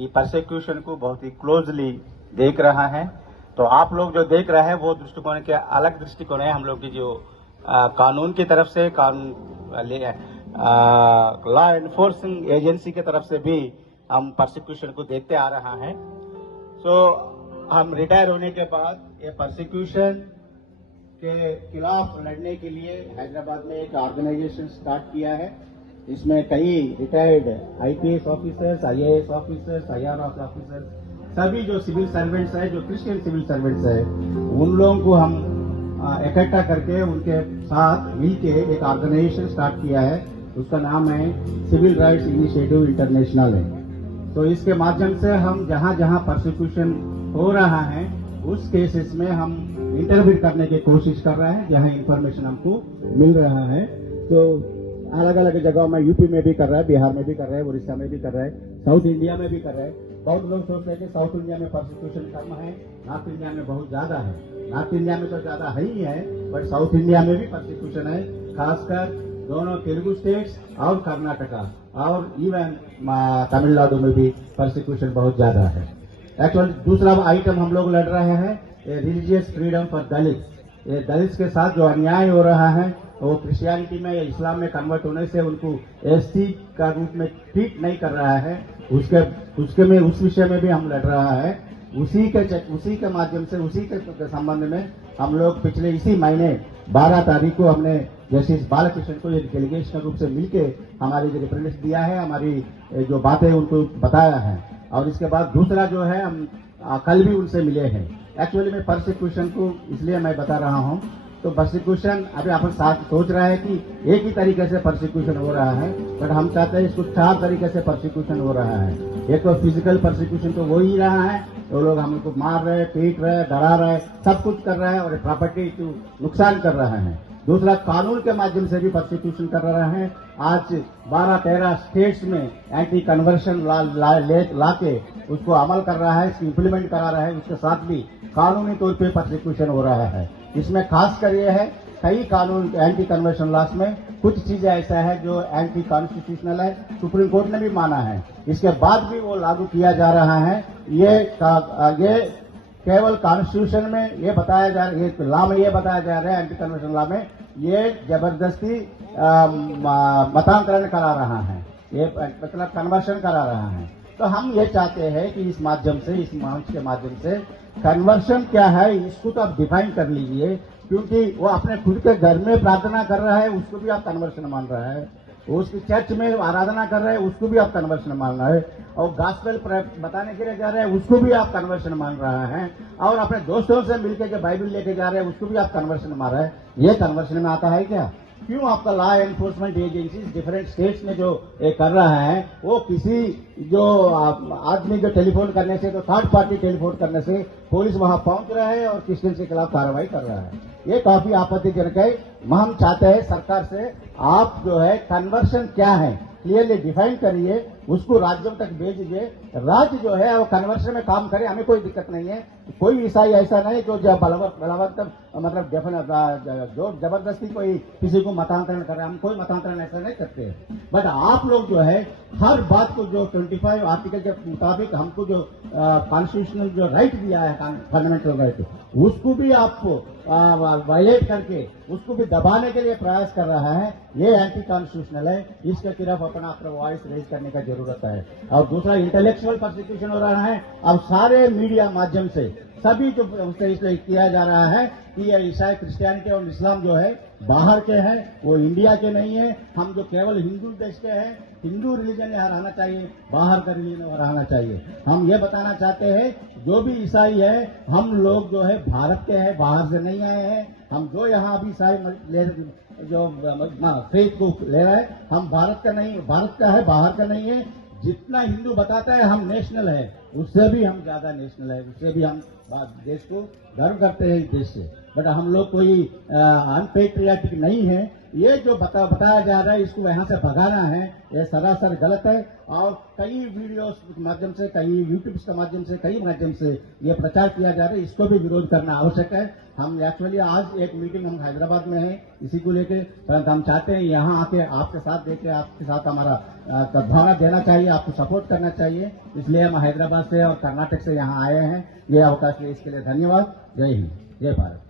ये परसिक्यूशन को बहुत ही क्लोजली देख रहा है। तो आप लोग जो देख रहे हैं वो दृष्टिकोण के अलग दृष्टिकोण है। हम लोग की जो कानून की तरफ से लॉ एनफोर्सिंग एजेंसी की तरफ से भी हम परसिक्यूशन को देखते आ रहा है। सो हम रिटायर होने के बाद ये परसिक्यूशन के खिलाफ लड़ने के लिए हैदराबाद में एक ऑर्गेनाइजेशन स्टार्ट किया है। इसमें कई retired IPS officers, IAS officers, IRS officers, सभी जो सिविल सर्वेंट्स है, जो क्रिश्चियन सिविल सर्वेंट्स है, उन लोगों को हम इकट्ठा करके उनके साथ मिलके एक ऑर्गेनाइजेशन स्टार्ट किया है। उसका नाम है सिविल राइट्स इनिशिएटिव इंटरनेशनल है। तो इसके माध्यम से हम जहां जहां परसिक्यूशन हो रहा है उस केसेस में हम इंटरव्यू करने की कोशिश कर रहे हैं, जहां इंफॉर्मेशन हमको मिल रहा है। तो अलग अलग जगहों में यूपी में भी कर रहा है, बिहार में भी कर रहा है, उड़ीसा में भी कर रहा है, साउथ इंडिया में भी कर रहा है। बहुत लोग सोचते हैं कि साउथ इंडिया में परसिक्यूशन कम है, नॉर्थ इंडिया में बहुत ज्यादा है। नॉर्थ इंडिया में तो ज्यादा है ही है, बट साउथ इंडिया में भी परसिक्यूशन है, खासकर दोनों तेलुगु स्टेट्स और कर्नाटका और इवन तमिलनाडु में भी परसिक्यूशन बहुत ज्यादा है। एक्चुअली दूसरा आइटम हम लोग लड़ रहे हैं रिलीजियस फ्रीडम फॉर दलित। ये दलित के साथ जो अन्याय हो रहा है वो क्रिश्चियनिटी में या इस्लाम में कन्वर्ट होने से उनको एसटी का रूप में ट्रीट नहीं कर रहा है, उस विषय में भी हम लड़ रहा है। उसी के माध्यम से उसी के संबंध में हम लोग पिछले इसी महीने 12 तारीख को हमने जस्टिस बालकृष्ण को एक डेलीगेशन रूप से मिलके हमारी जो रिप्रेजेंटेशन दिया है, हमारी जो बातें उनको बताया है। और इसके बाद दूसरा जो है हम कल भी उनसे मिले हैं। एक्चुअली मैं परसिक्यूशन को इसलिए मैं बता रहा हूँ, तो परसिक्यूशन अभी अपन साथ सोच रहा है कि एक ही तरीके से परसिक्यूशन हो रहा है, बट हम चाहते हैं इसको 4 तरीके से परसिक्यूशन हो रहा है। एक तो फिजिकल परसिक्यूशन तो हो ही रहा है, तो लोग हम लोग को मार रहे, पीट रहे, डरा रहे, सब कुछ कर रहे हैं और प्रॉपर्टी को नुकसान कर रहे हैं। दूसरा कानून के माध्यम से भी परसिक्यूशन कर रहे हैं। आज 12-13 स्टेट्स में एंटी कन्वर्शन ला के उसको अमल कर रहा है, इसको इम्प्लीमेंट करा रहा है। उसके साथ भी कानूनी तौर पे परसिक्यूशन हो रहा है। इसमें खासकर ये है कई कानून एंटी कन्वर्शन लॉस में कुछ चीजें ऐसा है जो एंटी कॉन्स्टिट्यूशनल है, सुप्रीम कोर्ट ने भी माना है, इसके बाद भी वो लागू किया जा रहा है। ये केवल कॉन्स्टिट्यूशन में ये बताया जा रहा है, लॉ में ये बताया जा रहा है, एंटी कन्वर्शन लॉ में ये जबरदस्ती मतांतरण करा रहा है, ये मतलब कन्वर्शन करा रहा है। तो हम ये चाहते हैं कि इस माध्यम से, इस मंच के माध्यम से कन्वर्शन क्या है इसको तो आप डिफाइन कर लीजिए, क्योंकि वो अपने खुद के घर में प्रार्थना कर रहा है, उसको भी आप कन्वर्शन मान रहा है। उसकी चर्च में आराधना कर रहे हैं, उसको भी आप कन्वर्शन मान रहे हैं। और गॉस्पेल बताने के लिए जा रहे हैं, उसको भी आप कन्वर्शन मान रहा है। और अपने दोस्तों से मिलकर के बाइबल लेके जा रहे हैं, उसको भी आप कन्वर्शन मान रहे हैं। ये कन्वर्शन में आता है क्या? क्यों आपका law enforcement agency different states में जो कर रहा है, वो किसी जो आदमी जो टेलीफोन करने से, तो थर्ड पार्टी टेलीफोन करने से पुलिस वहां पहुंच रहा है और क्रिश्चियन के खिलाफ कार्रवाई कर रहा है। ये काफी आपत्तिजनक है। हम चाहते हैं सरकार से, आप जो है कन्वर्शन क्या है क्लियरली डिफाइन करिए, उसको राज्यों तक भेज दीजिए। राज्य जो है वो कन्वर्शन में काम करे, हमें कोई दिक्कत नहीं है। कोई ईसाई ऐसा नहीं जो बलवंत मतलब जो जबरदस्ती कोई किसी को मतांतरण कर रहे हैं, हम कोई मतांतरण ऐसा नहीं करते हैं। बट आप लोग जो है हर बात को जो 25 आर्टिकल के मुताबिक हमको जो कॉन्स्टिट्यूशनल जो राइट दिया है, फंडामेंटल राइट, उसको भी आपको वायलेट करके उसको भी दबाने के लिए प्रयास कर रहा है। ये एंटी कॉन्स्टिट्यूशनल है, इसके खिलाफ अपना वॉइस रेज करने का जरूरत है। और दूसरा इंटेलेक्चुअल परसिक्यूशन हो रहा है। अब सारे मीडिया माध्यम से सभी जो उससे इसलिए किया जा रहा है कि ये ईसाई, क्रिश्चियनिटी और इस्लाम जो है बाहर के हैं, वो इंडिया के नहीं है। हम जो केवल हिंदू देश के हैं, हिंदू रिलीजन यहाँ रहना चाहिए, बाहर का रिलीजन यहाँ रहना चाहिए। हम ये बताना चाहते हैं जो भी ईसाई है, हम लोग जो है भारत के हैं, बाहर से नहीं आए हैं। हम जो यहाँ अभी ईसाई जो फेथ को ले रहे हैं, हम भारत का नहीं, भारत का है, बाहर का नहीं है। जितना हिंदू बताता है हम नेशनल है, उससे भी हम ज्यादा नेशनल है, उससे भी हम देश को गर्व करते हैं इस देश से। बट हम लोग कोई अनपेट्रियाटिक नहीं है। ये जो बताया जा रहा है इसको यहाँ से भगाना है, ये सरासर गलत है। और कई वीडियोस के माध्यम से, कई यूट्यूब के माध्यम से, कई माध्यम से ये प्रचार किया जा रहा है, इसको भी विरोध करना आवश्यक है। हम एक्चुअली आज एक मीटिंग हम हैदराबाद में है इसी को लेके, परंतु हम चाहते हैं यहाँ आके आपके साथ देखे, आपके साथ हमारा सद्भावना देना चाहिए, आपको सपोर्ट करना चाहिए। इसलिए हम हैदराबाद से और कर्नाटक से यहाँ आए हैं। ये अवकाश है, इसके लिए धन्यवाद। जय हिंद, जय भारत।